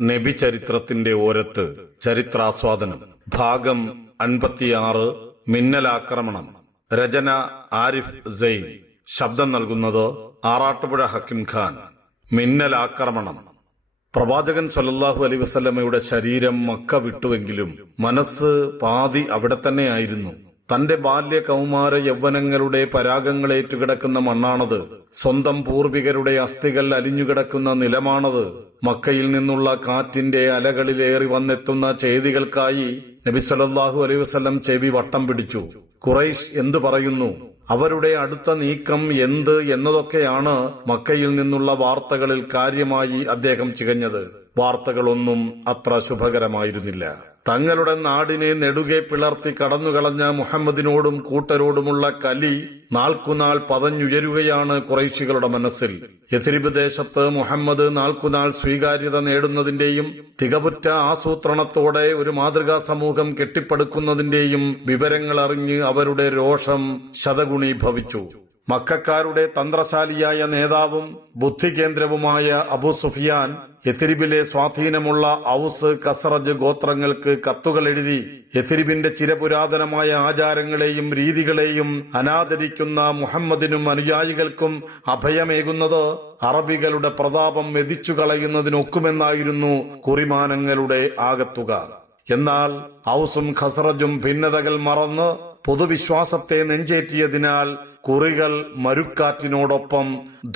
നബി ചരിത്രത്തിന്റെ ഓരത്ത് ചരിത്രാസ്വാദനം ഭാഗം 56 മിന്നലാക്രമണം. രചന ആരിഫ് സെയ്ൻ. ശബ്ദം നൽകുന്നത് ആറാട്ടുപുഴ ഹക്കിം ഖാൻ. മിന്നലാക്രമണം. പ്രവാചകൻ സല്ലല്ലാഹു അലൈഹി വസല്ലമയുടെ ശരീരം മക്ക വിട്ടുവെങ്കിലും മനസ്സ് പാതി അവിടെ തന്നെയായിരുന്നു. തന്റെ ബാല്യ കൗമാര യൗവനങ്ങളുടെ പരാഗങ്ങളേറ്റുകിടക്കുന്ന മണ്ണാണത്. സ്വന്തം പൂർവികരുടെ അസ്ഥികൾ അലിഞ്ഞുകിടക്കുന്ന നിലമാണത്. മക്കയിൽ നിന്നുള്ള കാറ്റിന്റെ അലകളിലേറി വന്നെത്തുന്ന ചെയ്തികൾക്കായി നബി സല്ലല്ലാഹു അലൈഹി വസല്ലം ചെവി വട്ടം പിടിച്ചു. ഖുറൈശ് എന്തു പറയുന്നു, അവരുടെ അടുത്ത നീക്കം എന്ത് എന്നതൊക്കെയാണ് മക്കയിൽ നിന്നുള്ള വാർത്തകളിൽ കാര്യമായി അദ്ദേഹം ചികഞ്ഞത്. വാർത്തകളൊന്നും അത്ര ശുഭകരമായിരുന്നില്ല. തങ്ങളുടെ നാടിനെ നെടുകെ പിളർത്തി കടന്നുകളഞ്ഞ മുഹമ്മദിനോടും കൂട്ടരോടുമുള്ള കലി നാൾക്കുനാൾ പതഞ്ഞുയരുകയാണ് ഖുറൈശികളുടെ മനസ്സിൽ. യഥ്രിബ് ദേശത്ത് മുഹമ്മദ് നാൾക്കുനാൾ സ്വീകാര്യത നേടുന്നതിന്റെയും തികവുറ്റ ആസൂത്രണത്തോടെ ഒരു മാതൃകാ സമൂഹം കെട്ടിപ്പടുക്കുന്നതിന്റെയും വിവരങ്ങൾ അറിഞ്ഞ് അവരുടെ രോഷം ശതഗുണീഭവിച്ചു. മക്കക്കാരുടെ തന്ത്രശാലിയായ നേതാവും ബുദ്ധികേന്ദ്രവുമായ അബൂ സുഫിയാൻ യഥ്രിബിലെ സ്വാധീനമുള്ള ഔസ് ഖസ്റജ് ഗോത്രങ്ങൾക്ക് കത്തുകൾ എഴുതി യഥ്രിബിന്റെ ചിരപുരാതനമായ ആചാരങ്ങളെയും രീതികളെയും അനാദരിക്കുന്ന മുഹമ്മദിനും അനുയായികൾക്കും അഭയമേകുന്നത് അറബികളുടെ പ്രതാപം മെതിച്ചു കളയുന്നതിനൊക്കുമെന്നായിരുന്നു കുറിമാനങ്ങളുടെ ആകത്തുക. എന്നാൽ ഔസും ഖസ്റജും ഭിന്നതകൾ മറന്ന് പൊതുവിശ്വാസത്തെ നെഞ്ചേറ്റിയതിനാൽ കുറികൾ മരുക്കാറ്റിനോടൊപ്പം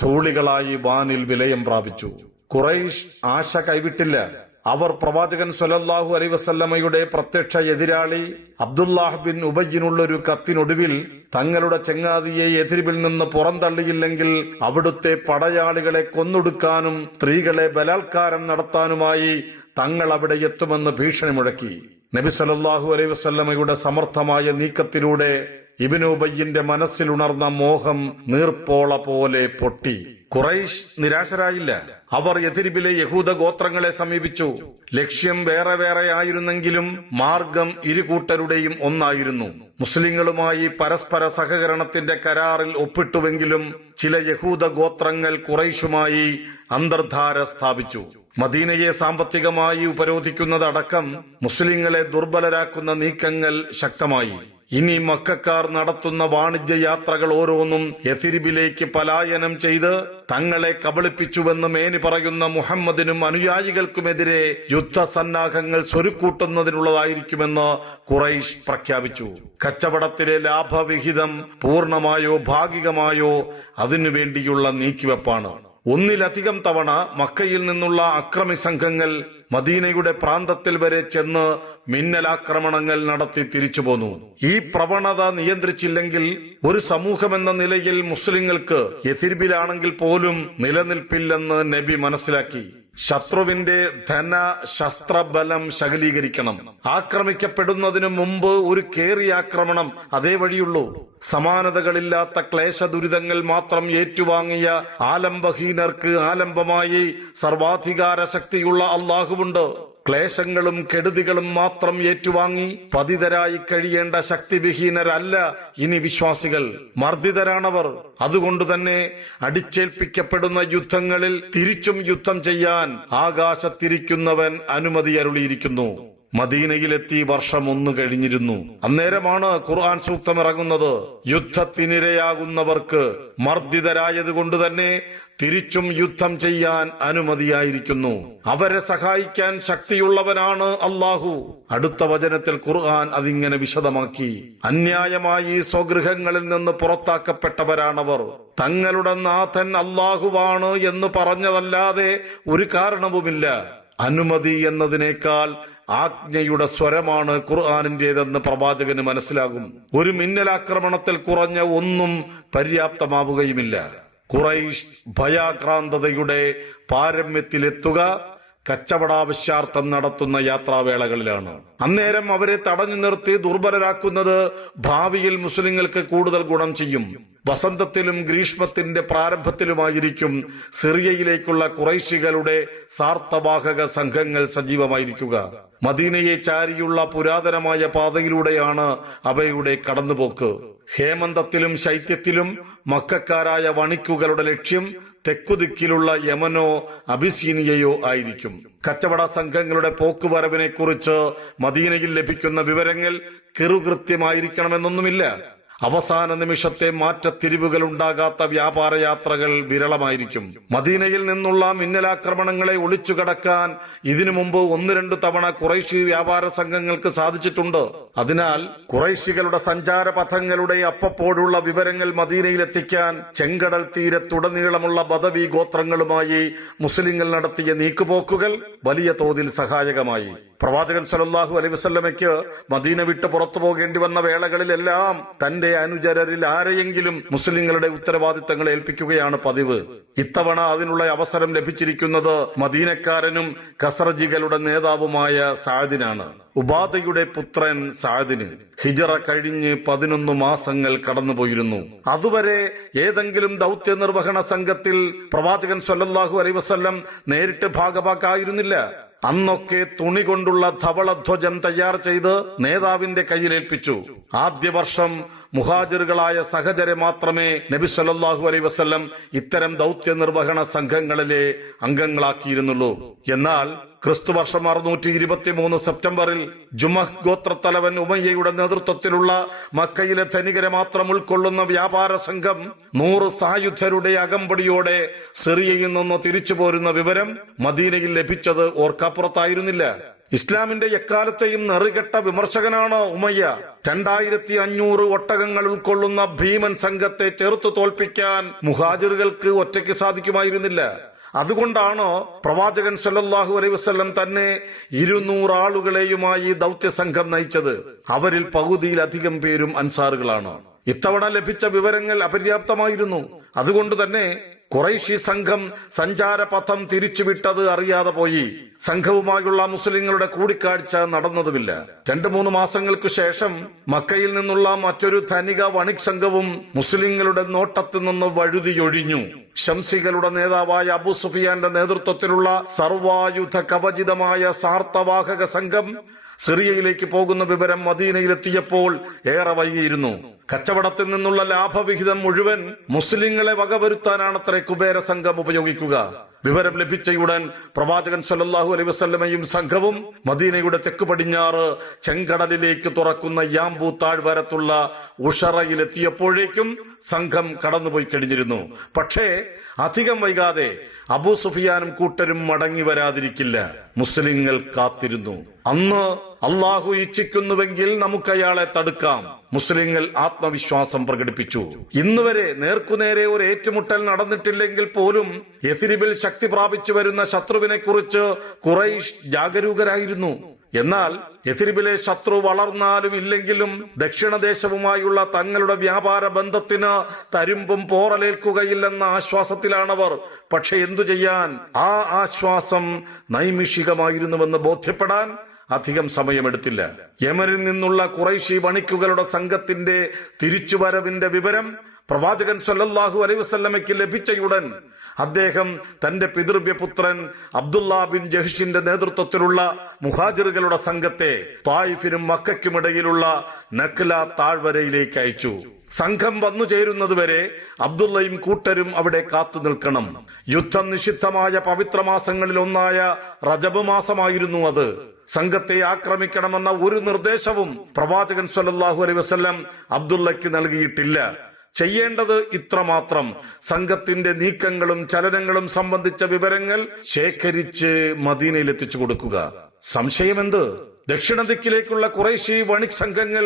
ധൂളികളായി വാനിൽ വിലയം പ്രാപിച്ചു. ഖുറൈശ് ആശ കൈവിട്ടില്ല. അവർ പ്രവാചകൻ സ്വല്ലല്ലാഹു അലൈഹി വസല്ലമയുടെ പ്രത്യക്ഷ എതിരാളി അബ്ദുല്ലാഹ് ബിൻ ഉബയ്യിനുള്ളൊരു കത്തിനൊടുവിൽ തങ്ങളുടെ ചങ്ങാതിയെ യഥ്രിബിൽ നിന്ന് പുറന്തള്ളിയില്ലെങ്കിൽ അവിടുത്തെ പടയാളികളെ കൊന്നൊടുക്കാനും സ്ത്രീകളെ ബലാത്കാരം നടത്താനുമായി തങ്ങൾ അവിടെ എത്തുമെന്ന് ഭീഷണി മുഴക്കി. നബി സല്ലല്ലാഹു അലൈഹി വസല്ലമയുടെ സമർത്ഥമായ നീക്കത്തിലൂടെ ഇബ്നു ഉബയ്യിന്റെ മനസ്സിലുണർന്ന മോഹം നീർപ്പോള പോലെ പൊട്ടി. ഖുറൈശ് നിരാശരായില്ല. അവർ യഥ്രിബിലെ യഹൂദ ഗോത്രങ്ങളെ സമീപിച്ചു. ലക്ഷ്യം വേറെ വേറെ ആയിരുന്നെങ്കിലും മാർഗം ഇരുകൂട്ടരുടെയും ഒന്നായിരുന്നു. മുസ്ലിങ്ങളുമായി പരസ്പര സഹകരണത്തിന്റെ കരാറിൽ ഒപ്പിട്ടുവെങ്കിലും ചില യഹൂദ ഗോത്രങ്ങൾ ഖുറൈശുമായി അന്തർധാര സ്ഥാപിച്ചു. മദീനയെ സാമ്പത്തികമായി ഉപരോധിക്കുന്നതടക്കം മുസ്ലിങ്ങളെ ദുർബലരാക്കുന്ന നീക്കങ്ങൾ ശക്തമായി. ഇനി മക്കക്കാർ നടത്തുന്ന വാണിജ്യ യാത്രകൾ ഓരോന്നും യഥ്രിബിലേക്ക് പലായനം ചെയ്ത് തങ്ങളെ കബളിപ്പിച്ചുവെന്ന് മേനി പറയുന്ന മുഹമ്മദിനും അനുയായികൾക്കുമെതിരെ യുദ്ധസന്നാഹങ്ങൾ സ്വരുക്കൂട്ടുന്നതിനുള്ളതായിരിക്കുമെന്ന് ഖുറൈശ് പ്രഖ്യാപിച്ചു. കച്ചവടത്തിലെ ലാഭവിഹിതം പൂർണ്ണമായോ ഭാഗികമായോ അതിനുവേണ്ടിയുള്ള നീക്കിവെപ്പാണ്. ഒന്നിലധികം തവണ മക്കയിൽ നിന്നുള്ള അക്രമി സംഘങ്ങൾ മദീനയുടെ പ്രാന്തത്തിൽ വരെ ചെന്ന് മിന്നലാക്രമണങ്ങൾ നടത്തി തിരിച്ചുപോന്നു. ഈ പ്രവണത നിയന്ത്രിച്ചില്ലെങ്കിൽ ഒരു സമൂഹമെന്ന നിലയിൽ മുസ്ലിങ്ങൾക്ക് യഥ്രിബിലാണെങ്കിൽ പോലും നിലനിൽപ്പില്ലെന്ന് നബി മനസ്സിലാക്കി. ശത്രുവിന്റെ ധന ശസ്ത്രബലം ശകലീകരിക്കണം. ആക്രമിക്കപ്പെടുന്നതിനു മുമ്പ് ഒരു കേറിയാക്രമണം അതേ വഴിയുള്ളൂ. സമാനതകളില്ലാത്ത ക്ലേശ ദുരിതങ്ങൾ മാത്രം ഏറ്റുവാങ്ങിയ ആലംബഹീനർക്ക് ആലംബമായി സർവാധികാര ശക്തിയുള്ള അല്ലാഹുവുണ്ട്. ക്ലേശങ്ങളും കെടുതികളും മാത്രം ഏറ്റുവാങ്ങി പതിതരായി കഴിയേണ്ട ശക്തിവിഹീനരല്ല ഇനി വിശ്വാസികൾ. മർദ്ദിതരാണവർ. അതുകൊണ്ടുതന്നെ അടിച്ചേൽപ്പിക്കപ്പെടുന്ന യുദ്ധങ്ങളിൽ തിരിച്ചും യുദ്ധം ചെയ്യാൻ ആകാശത്തിരിക്കുന്നവൻ അനുമതി അരുളിയിരിക്കുന്നു. മദീനയിലെത്തി വർഷം 1 കഴിഞ്ഞിരുന്നു. അന്നേരമാണ് ഖുർആൻ സൂക്തമിറങ്ങുന്നത്. യുദ്ധത്തിനിരയാകുന്നവർക്ക് മർദ്ദിതരായതുകൊണ്ടുതന്നെ തിരിച്ചും യുദ്ധം ചെയ്യാൻ അനുമതിയായിരിക്കുന്നു. അവരെ സഹായിക്കാൻ ശക്തിയുള്ളവനാണ് അല്ലാഹു. അടുത്ത വചനത്തിൽ ഖുർആൻ അതിങ്ങനെ വിശദമാക്കി. അന്യായമായി സ്വഗൃഹങ്ങളിൽ നിന്ന് പുറത്താക്കപ്പെട്ടവരാണവർ. തങ്ങളുടെ നാഥൻ അല്ലാഹുവാണ് എന്ന് പറഞ്ഞതല്ലാതെ ഒരു കാരണവുമില്ല. അനുമതി എന്നതിനേക്കാൾ ആജ്ഞയുടെ സ്വരമാണ് ഖുർആനിന്റേതെന്ന് പ്രവാചകന് മനസ്സിലാകും. ഒരു മിന്നലാക്രമണത്തിൽ കുറഞ്ഞ ഒന്നും പര്യാപ്തമാവുകയുമില്ല. ഖുറൈശ് ഭയാക്രാന്തതയുടെ പാരമ്യത്തിലെത്തുക കച്ചവടാവശ്യാർത്ഥം നടത്തുന്ന യാത്രാവേളകളിലാണ്. അന്നേരം അവരെ തടഞ്ഞു നിർത്തി ദുർബലരാക്കുന്നത് ഭാവിയിൽ മുസ്ലിങ്ങൾക്ക് കൂടുതൽ ഗുണം ചെയ്യും. വസന്തത്തിലും ഗ്രീഷ്മത്തിന്റെ പ്രാരംഭത്തിലുമായിരിക്കും സിറിയയിലേക്കുള്ള ഖുറൈശികളുടെ സാർത്ഥവാഹക സംഘങ്ങൾ സജീവമായിരിക്കുക. മദീനയെ ചാരിയുള്ള പുരാതനമായ പാതയിലൂടെയാണ് അവയുടെ കടന്നുപോക്ക്. ഹേമന്തത്തിലും ശൈത്യത്തിലും മക്കക്കാരായ വണിക്കുകളുടെ ലക്ഷ്യം തെക്കുദിക്കിലുള്ള യമനോ അബിസീനിയയോ ആയിരിക്കും. കച്ചവട സംഘങ്ങളുടെ പോക്കുവരവിനെ കുറിച്ച് മദീനയിൽ ലഭിക്കുന്ന വിവരങ്ങൾ കിറുകൃത്യമായിരിക്കണമെന്നൊന്നുമില്ല. അവസാന നിമിഷത്തെ മാറ്റത്തിരിവുകൾ ഉണ്ടാകാത്ത വ്യാപാര യാത്രകൾ വിരളമായിരിക്കും. മദീനയിൽ നിന്നുള്ള മിന്നലാക്രമണങ്ങളെ ഒളിച്ചുകടക്കാൻ ഇതിനു മുമ്പ് 1-2 തവണ ഖുറൈശി വ്യാപാര സംഘങ്ങൾക്ക് സാധിച്ചിട്ടുണ്ട്. അതിനാൽ ഖുറൈശികളുടെ സഞ്ചാര പഥങ്ങളുടെ അപ്പപ്പോഴുള്ള വിവരങ്ങൾ മദീനയിലെത്തിക്കാൻ ചെങ്കടൽ തീരത്തുടനീളമുള്ള ബദവി ഗോത്രങ്ങളുമായി മുസ്ലിങ്ങൾ നടത്തിയ നീക്കുപോക്കുകൾ വലിയ തോതിൽ സഹായകമായി. പ്രവാചകൻ സല്ലല്ലാഹു അലൈഹി വസല്ലമയ്ക്ക് മദീന വിട്ട് പുറത്തു പോകേണ്ടി വന്ന വേളകളിലെല്ലാം തന്റെ അനുചരരിൽ ആരെയെങ്കിലും മുസ്ലിങ്ങളുടെ ഉത്തരവാദിത്തങ്ങൾ ഏൽപ്പിക്കുകയാണ് പതിവ്. ഇത്തവണ അതിനുള്ള അവസരം ലഭിച്ചിരിക്കുന്നത് മദീനക്കാരനും ഖസ്റജികളുടെ നേതാവുമായ സഅദിനാണ്. ഉബാദയുടെ പുത്രൻ സഅദിന് ഹിജറ കഴിഞ്ഞ് 11 മാസങ്ങൾ കടന്നുപോയിരുന്നു. അതുവരെ ഏതെങ്കിലും ദൗത്യ നിർവഹണ സംഘത്തിൽ പ്രവാചകൻ സല്ലല്ലാഹു അലൈഹി വസല്ലം നേരിട്ട് ഭാഗഭാക്കായിരുന്നില്ല. അന്നൊക്കെ തുണി കൊണ്ടുള്ള ധവളധ്വജം തയ്യാർ ചെയ്ത് നേതാവിന്റെ കയ്യിലേൽപ്പിച്ചു. ആദ്യ വർഷം മുഹാജിറുകളായ സഹചരെ മാത്രമേ നബി സല്ലല്ലാഹു അലൈഹി വസല്ലം ഇത്തരം ദൗത്യ നിർവഹണ സംഘങ്ങളിലെ അംഗങ്ങളാക്കിയിരുന്നുള്ളൂ. എന്നാൽ ക്രിസ്തുവർഷം 623 സെപ്റ്റംബറിൽ ജുമഹ് ഗോത്രത്തലവൻ ഉമയ്യയുടെ നേതൃത്വത്തിലുള്ള മക്കയിലെ ധനികരെ മാത്രം ഉൾക്കൊള്ളുന്ന വ്യാപാര സംഘം 100 സായുധരുടെ അകമ്പടിയോടെ സിറിയയിൽ നിന്ന് തിരിച്ചു പോരുന്ന വിവരം മദീനയിൽ ലഭിച്ചത് ഓർക്കപ്പുറത്തായിരുന്നില്ല. ഇസ്ലാമിന്റെ എക്കാലത്തെയും നെറികെട്ട വിമർശകനാണ് ഉമയ്യ. 2500 ഒട്ടകങ്ങൾ ഉൾക്കൊള്ളുന്ന ഭീമൻ സംഘത്തെ ചെറുത്തു തോൽപ്പിക്കാൻ മുഹാജിറുകൾക്ക് ഒറ്റയ്ക്ക് സാധിക്കുമായിരുന്നില്ല. അതുകൊണ്ടാണ് പ്രവാചകൻ സല്ലല്ലാഹു അലൈഹി വസല്ലം തന്നെ 200 ആളുകളെയുമായി ദൗത്യസംഘം നയിച്ചത്. അവരിൽ പകുതിയിലധികം പേരും അൻസാറുകളാണ്. ഇത്തവണ ലഭിച്ച വിവരങ്ങൾ അപര്യാപ്തമായിരുന്നു. അതുകൊണ്ട് തന്നെ ഖുറൈശി സംഘം സഞ്ചാരപഥം തിരിച്ചുവിട്ടത് അറിയാതെ പോയി. സംഘവുമായുള്ള മുസ്ലിങ്ങളുടെ കൂടിക്കാഴ്ച നടന്നതുമില്ല. 2-3 മാസങ്ങൾക്കു ശേഷം മക്കയിൽ നിന്നുള്ള മറ്റൊരു ധനിക വണിക് സംഘവും മുസ്ലിങ്ങളുടെ നോട്ടത്തിൽ നിന്ന് വഴുതിയൊഴിഞ്ഞു. ശംസികളുടെ നേതാവായ അബൂ സുഫിയാന്റെ നേതൃത്വത്തിലുള്ള സർവായുധ കവചിതമായ സാർത്ഥവാഹക സംഘം സിറിയയിലേക്ക് പോകുന്ന വിവരം മദീനയിലെത്തിയപ്പോൾ ഏറെ വൈകിയിരുന്നു. കച്ചവടത്തിൽ നിന്നുള്ള ലാഭവിഹിതം മുഴുവൻ മുസ്ലിങ്ങളെ വകവരുത്താനാണത്രേ കുബേര സംഘം ഉപയോഗിക്കുക. വിവരം ലഭിച്ചയുടൻ പ്രവാചകൻ സല്ലല്ലാഹു അലൈഹി വസല്ലമയും സംഘവും മദീനയുടെ തെക്ക് പടിഞ്ഞാറ് ചെങ്കടലിലേക്ക് തുറക്കുന്ന യാംബൂ താഴ്വരത്തുള്ള ഉഷറയിലെത്തിയപ്പോഴേക്കും സംഘം കടന്നുപോയി കഴിഞ്ഞിരുന്നു. പക്ഷേ അധികം വൈകാതെ അബൂ സുഫിയാനും കൂട്ടരും മടങ്ങി വരാതിരിക്കില്ല. മുസ്ലിങ്ങൾ കാത്തിരുന്നു. അന്ന് അള്ളാഹു ഇച്ഛിക്കുന്നുവെങ്കിൽ നമുക്ക് അയാളെ തടുക്കാം. മുസ്ലിങ്ങൾ ആത്മവിശ്വാസം പ്രകടിപ്പിച്ചു. ഇന്നുവരെ നേർക്കുനേരെ ഒരു ഏറ്റുമുട്ടൽ നടന്നിട്ടില്ലെങ്കിൽ പോലും യഥ്രിബിൽ ശക്തി പ്രാപിച്ചു വരുന്ന ശത്രുവിനെ കുറിച്ച് ഖുറൈശ് ജാഗരൂകരായിരുന്നു. എന്നാൽ യഥ്രിബിലെ ശത്രു വളർന്നാലും ഇല്ലെങ്കിലും ദക്ഷിണദേശവുമായുള്ള തങ്ങളുടെ വ്യാപാര ബന്ധത്തിന് തരുമ്പും പോറലേൽക്കുകയില്ലെന്ന ആശ്വാസത്തിലാണവർ. പക്ഷെ എന്തു ചെയ്യാൻ? ആ ആശ്വാസം നൈമിഷികമായിരുന്നുവെന്ന് ബോധ്യപ്പെടാൻ അധികം സമയമെടുത്തില്ല. യമനിൽ നിന്നുള്ള ഖുറൈശി വണിക്കുകളുടെ സംഘത്തിന്റെ തിരിച്ചുവരവിന്റെ വിവരം പ്രവാചകൻ സല്ലല്ലാഹു അലൈഹി വസല്ലമയ്ക്ക് ലഭിച്ചയുടൻ അദ്ദേഹം തന്റെ പിതൃവ്യപുത്രൻ അബ്ദുല്ലാ ബിൻ ജഹ്ഷിന്റെ നേതൃത്വത്തിലുള്ള മുഹാജിറുകളുടെ സംഘത്തെ ത്വായിഫിനും മക്കയ്ക്കുമിടയിലുള്ള നഖ്ല താഴ്വരയിലേക്ക് അയച്ചു. സംഘം വന്നു ചേരുന്നതുവരെ അബ്ദുള്ളയും കൂട്ടരും അവിടെ കാത്തു നിൽക്കണം. യുദ്ധം നിഷിദ്ധമായ പവിത്രമാസങ്ങളിൽ ഒന്നായ റജബ് മാസമായിരുന്നു അത്. സംഘത്തെ ആക്രമിക്കണമെന്ന ഒരു നിർദ്ദേശവും പ്രവാചകൻ സല്ലല്ലാഹു അലൈഹി വസല്ലം അബ്ദുള്ളയ്ക്ക് നൽകിയിട്ടില്ല. ചെയ്യേണ്ടത് ഇത്രമാത്രം: സംഘത്തിന്റെ നീക്കങ്ങളും ചലനങ്ങളും സംബന്ധിച്ച വിവരങ്ങൾ ശേഖരിച്ച് മദീനയിൽ എത്തിച്ചു കൊടുക്കുക. സംശയമെന്ത്? ദക്ഷിണ ദിക്കിലേക്കുള്ള ഖുറൈശി വണിക് സംഘങ്ങൾ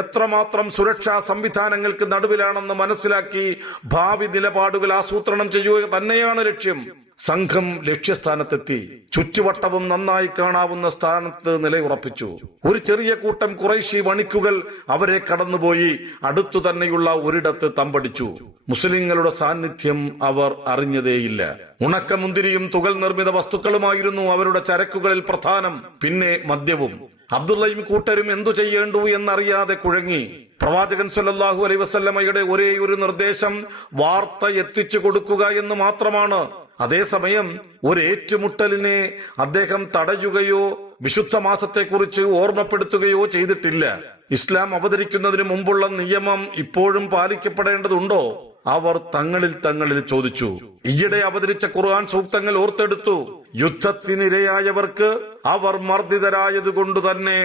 എത്രമാത്രം സുരക്ഷാ സംവിധാനങ്ങൾക്ക് നടുവിലാണെന്ന് മനസ്സിലാക്കി ഭാവി നിലപാടുകൾ ആസൂത്രണം ചെയ്യുക തന്നെയാണ് ലക്ഷ്യം. സംഘം ലക്ഷ്യസ്ഥാനത്തെത്തി. ചുറ്റുവട്ടവും നന്നായി കാണാവുന്ന സ്ഥാനത്ത് നിലയുറപ്പിച്ചു. ഒരു ചെറിയ കൂട്ടം ഖുറൈശി വണിക്കുകൾ അവരെ കടന്നുപോയി അടുത്തു തന്നെയുള്ള ഒരിടത്ത് തമ്പടിച്ചു. മുസ്ലിങ്ങളുടെ സാന്നിധ്യം അവർ അറിഞ്ഞതേയില്ല. ഉണക്കമുന്തിരിയും തുകൽ നിർമ്മിത വസ്തുക്കളുമായിരുന്നു അവരുടെ ചരക്കുകളിൽ പ്രധാനം. പിന്നെ മദ്യവും. അബ്ദുള്ളയും കൂട്ടരും എന്തു ചെയ്യേണ്ടു എന്നറിയാതെ കുഴങ്ങി. പ്രവാചകൻ സല്ലല്ലാഹു അലൈഹി വസല്ലമയുടെ ഒരേ ഒരു നിർദ്ദേശം വാർത്ത എത്തിച്ചു കൊടുക്കുക എന്ന് മാത്രമാണ്. അതേസമയം ഒരു ഏറ്റുമുട്ടലിനെ അദ്ദേഹം തടയുകയോ വിശുദ്ധ മാസത്തെക്കുറിച്ച് ഓർമ്മപ്പെടുത്തുകയോ ചെയ്തിട്ടില്ല. ഇസ്ലാം അവതരിക്കുന്നതിന് മുമ്പുള്ള നിയമം ഇപ്പോഴും പാലിക്കപ്പെടേണ്ടതുണ്ടോ? അവർ തങ്ങളിൽ ചോദിച്ചു. ഈയിടെ അവതരിച്ച ഖുർആൻ സൂക്തങ്ങൾ ഓർത്തെടുത്തു. യുദ്ധത്തിനിരയായവർക്ക് അവർ മർദ്ദിതരായതുകൊണ്ട് തന്നെ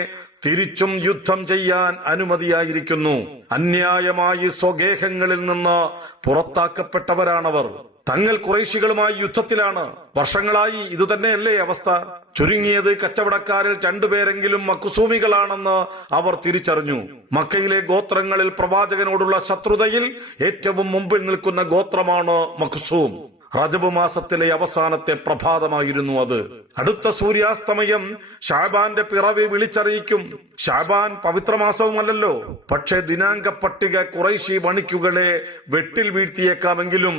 തിരിച്ചും യുദ്ധം ചെയ്യാൻ അനുമതിയായിരിക്കുന്നു. അന്യായമായി സ്വഗേഹങ്ങളിൽ നിന്ന് പുറത്താക്കപ്പെട്ടവരാണവർ. തങ്ങൾ ഖുറൈശികളുമായി യുദ്ധത്തിലാണ്. വർഷങ്ങളായി ഇതുതന്നെയല്ലേ അവസ്ഥ? ചുരുങ്ങിയത് കച്ചവടക്കാരിൽ 2 പേരെങ്കിലും മഖ്സൂമികളാണെന്ന് അവർ തിരിച്ചറിഞ്ഞു. മക്കയിലെ ഗോത്രങ്ങളിൽ പ്രവാചകനോടുള്ള ശത്രുതയിൽ ഏറ്റവും മുമ്പിൽ നിൽക്കുന്ന ഗോത്രമാണ് മഖ്സൂം. റജബ് മാസത്തിലെ അവസാനത്തെ പ്രഭാതമായിരുന്നു അത്. അടുത്ത സൂര്യാസ്തമയം ഷാബാന്റെ പിറവി വിളിച്ചറിയിക്കും. ഷാബാൻ പവിത്രമാസവുമല്ലല്ലോ. പക്ഷേ ദിനാങ്ക പട്ടിക ഖുറൈശി വണിക്കുകളെ വെട്ടിൽ വീഴ്ത്തിയേക്കാമെങ്കിലും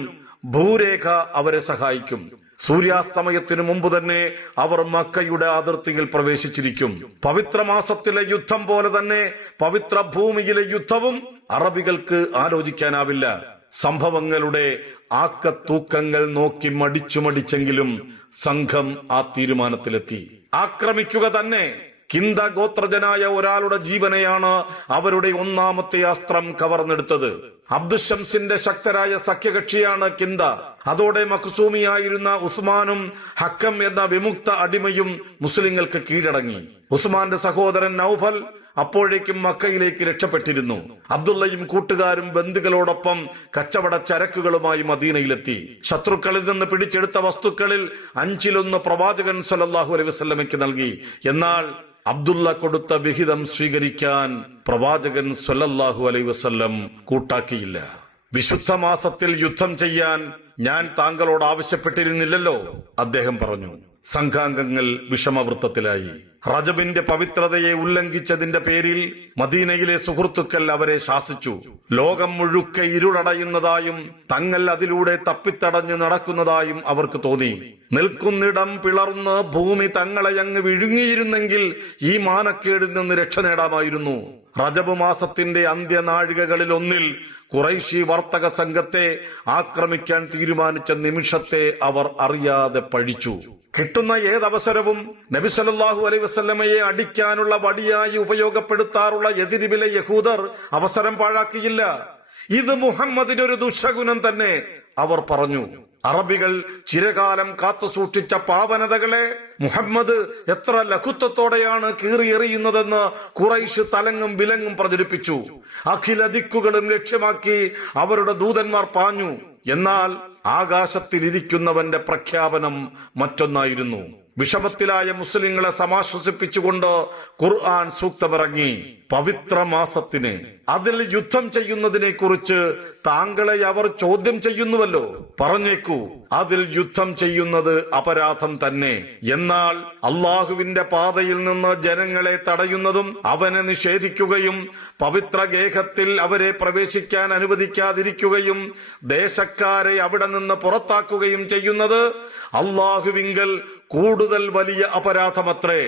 ഭൂരേഖ അവരെ സഹായിക്കും. സൂര്യാസ്തമയത്തിനു മുമ്പ് തന്നെ അവർ മക്കയുടെ അതിർത്തിയിൽ പ്രവേശിച്ചിരിക്കും. പവിത്രമാസത്തിലെ യുദ്ധം പോലെ തന്നെ പവിത്ര ഭൂമിയിലെ യുദ്ധവും അറബികൾക്ക് ആലോചിക്കാനാവില്ല. സംഭവങ്ങളുടെ ആക്കത്തൂക്കങ്ങൾ നോക്കി മടിച്ചെങ്കിലും സംഘം ആ തീരുമാനത്തിലെത്തി. ആക്രമിക്കുക തന്നെ. കിന്ദ ഗോത്രജനായ ഒരാളുടെ ജീവനെയാണ് അവരുടെ ഒന്നാമത്തെ അസ്ത്രം കവർന്നെടുത്തത്. അബ്ദുഷംസിന്റെ ശക്തരായ സഖ്യകക്ഷിയാണ് കിന്ദ. അതോടെ മഖ്സൂമിയായിരുന്ന ഉസ്മാനും ഹക്കം എന്ന വിമുക്ത അടിമയും മുസ്ലിങ്ങൾക്ക് കീഴടങ്ങി. ഉസ്മാന്റെ സഹോദരൻ നൗഫൽ അപ്പോഴേക്കും മക്കയിലേക്ക് രക്ഷപ്പെട്ടിരുന്നു. അബ്ദുള്ളയും കൂട്ടുകാരും ബന്ധുക്കളോടൊപ്പം കച്ചവട ചരക്കുകളുമായി മദീനയിലെത്തി. ശത്രുക്കളിൽ നിന്ന് പിടിച്ചെടുത്ത വസ്തുക്കളിൽ 5-1 പ്രവാചകൻ സല്ലല്ലാഹു അലൈഹി വസല്ലമയ്ക്ക് നൽകി. എന്നാൽ അബ്ദുള്ള കൊടുത്ത വിഹിതം സ്വീകരിക്കാൻ പ്രവാചകൻ സല്ലല്ലാഹു അലൈഹി വസല്ലം കൂട്ടാക്കിയില്ല. വിശുദ്ധ മാസത്തിൽ യുദ്ധം ചെയ്യാൻ ഞാൻ താങ്കളോട് ആവശ്യപ്പെട്ടിരുന്നില്ലല്ലോ, അദ്ദേഹം പറഞ്ഞു. സംഘാംഗങ്ങൾ വിഷമവൃത്തത്തിലായി. റജബിന്റെ പവിത്രതയെ ഉല്ലംഘിച്ചതിന്റെ പേരിൽ മദീനയിലെ സുഹൃത്തുക്കൾ അവരെ ശാസിച്ചു. ലോകം മുഴുക്കെ ഇരുളടയുന്നതായും തങ്ങൾ അതിലൂടെ തപ്പിത്തടഞ്ഞു നടക്കുന്നതായും അവർക്ക് തോന്നി. നിൽക്കുന്നിടം പിളർന്ന് ഭൂമി തങ്ങളെ അങ്ങ് വിഴുങ്ങിയിരുന്നെങ്കിൽ ഈ മാനക്കേടിൽ നിന്ന് രക്ഷ നേടാമായിരുന്നു. റജബ് മാസത്തിന്റെ അന്ത്യനാഴികകളിൽ ഒന്നിൽ ഖുറൈശി വർത്തക സംഘത്തെ ആക്രമിക്കാൻ തീരുമാനിച്ച നിമിഷത്തെ അവർ അറിയാതെ പഴിച്ചു. കിട്ടുന്ന ഏതവസരവും നബി സല്ലല്ലാഹു അലൈഹി വസല്ലമയെ അടിക്കാനുള്ള വടിയായി ഉപയോഗപ്പെടുത്താറുള്ള എതിരിവിലെ യഹൂദർ അവസരം പാഴാക്കിയില്ല. ഇത് മുഹമ്മദിനൊരു ദുശകുനം തന്നെ, അവർ പറഞ്ഞു. അറബികൾ ചിരകാലം കാത്തുസൂക്ഷിച്ച പാവനതകളെ മുഹമ്മദ് എത്ര ലഘുത്വത്തോടെയാണ് കീറിയെറിയുന്നതെന്ന് ഖുറൈശ് തലങ്ങും വിലങ്ങും പ്രചരിപ്പിച്ചു. അഖില ദിക്കുകളും ലക്ഷ്യമാക്കി അവരുടെ ദൂതന്മാർ പാഞ്ഞു. എന്നാൽ ആകാശത്തിലിരിക്കുന്നവന്റെ പ്രഖ്യാപനം മറ്റൊന്നായിരുന്നു. വിഷമത്തിലായ മുസ്ലിങ്ങളെ സമാശ്വസിപ്പിച്ചുകൊണ്ട് ഖുർആൻ സൂക്തമിറങ്ങി. പവിത്ര മാസത്തിന് അതിൽ യുദ്ധം ചെയ്യുന്നതിനെ കുറിച്ച് താങ്കളെ അവർ ചോദ്യം ചെയ്യുന്നുവല്ലോ, പറഞ്ഞേക്കൂ, അതിൽ യുദ്ധം ചെയ്യുന്നത് അപരാധം തന്നെ. എന്നാൽ അള്ളാഹുവിന്റെ പാതയിൽ നിന്ന് ജനങ്ങളെ തടയുന്നതും അവനെ നിഷേധിക്കുകയും പവിത്ര ഗേഹത്തിൽ അവരെ പ്രവേശിക്കാൻ അനുവദിക്കാതിരിക്കുകയും ദേശക്കാരെ അവിടെ നിന്ന് പുറത്താക്കുകയും ചെയ്യുന്നത് അള്ളാഹുവിങ്കൽ കൂടുതൽ വലിയ അപരാധമത്രേ.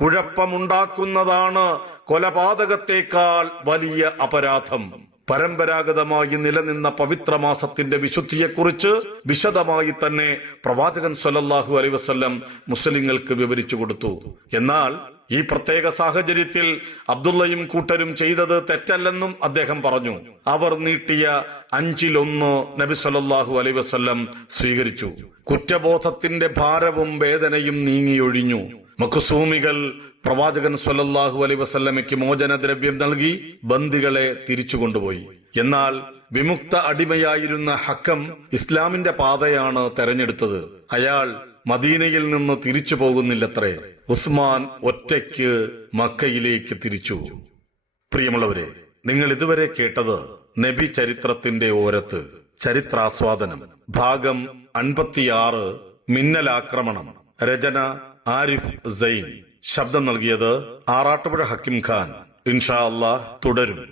കുഴപ്പമുണ്ടാക്കുന്നതാണ് കൊലപാതകത്തെക്കാൾ വലിയ അപരാധം. പരമ്പരാഗതമായി നിലനിന്ന പവിത്രമാസത്തിന്റെ വിശുദ്ധിയെക്കുറിച്ച് വിശദമായി തന്നെ പ്രവാചകൻ സല്ലല്ലാഹു അലൈഹി വസല്ലം മുസ്ലിങ്ങൾക്ക് വിവരിച്ചു കൊടുത്തു. എന്നാൽ ഈ പ്രത്യേക സാഹചര്യത്തിൽ അബ്ദുള്ളയും കൂട്ടരും ചെയ്തത് തെറ്റല്ലെന്നും അദ്ദേഹം പറഞ്ഞു. അവർ നീട്ടിയ 5-1 നബി സല്ലല്ലാഹു അലൈഹി വസല്ലം സ്വീകരിച്ചു. കുറ്റബോധത്തിന്റെ ഭാരവും വേദനയും നീങ്ങിയൊഴിഞ്ഞു. മഖ്സൂമികൾ പ്രവാചകൻ സല്ലല്ലാഹു അലൈഹി വസല്ലമയ്ക്ക് മോചനദ്രവ്യം നൽകി ബന്ദികളെ തിരിച്ചു കൊണ്ടുപോയി. എന്നാൽ വിമുക്ത അടിമയായിരുന്ന ഹക്കം ഇസ്ലാമിന്റെ പാതയാണ് തെരഞ്ഞെടുത്തത്. അയാൾ മദീനയിൽ നിന്ന് തിരിച്ചു പോകുന്നില്ലത്രേ. ഉസ്മാൻ ഒറ്റയ്ക്ക് മക്കയിലേക്ക് തിരിച്ചു. പ്രിയമുള്ളവരെ, നിങ്ങൾ ഇതുവരെ കേട്ടത് നബി ചരിത്രത്തിന്റെ ഓരത്ത് ചരിത്രാസ്വാദനം ഭാഗം 56 മിന്നലാക്രമണം. രചന ആരിഫ് സൈൻ. ശബ്ദം നൽകിയത് ആറാട്ടുപുഴ ഹക്കിം ഖാൻ. ഇൻഷാ അല്ലാഹ് തുടരും.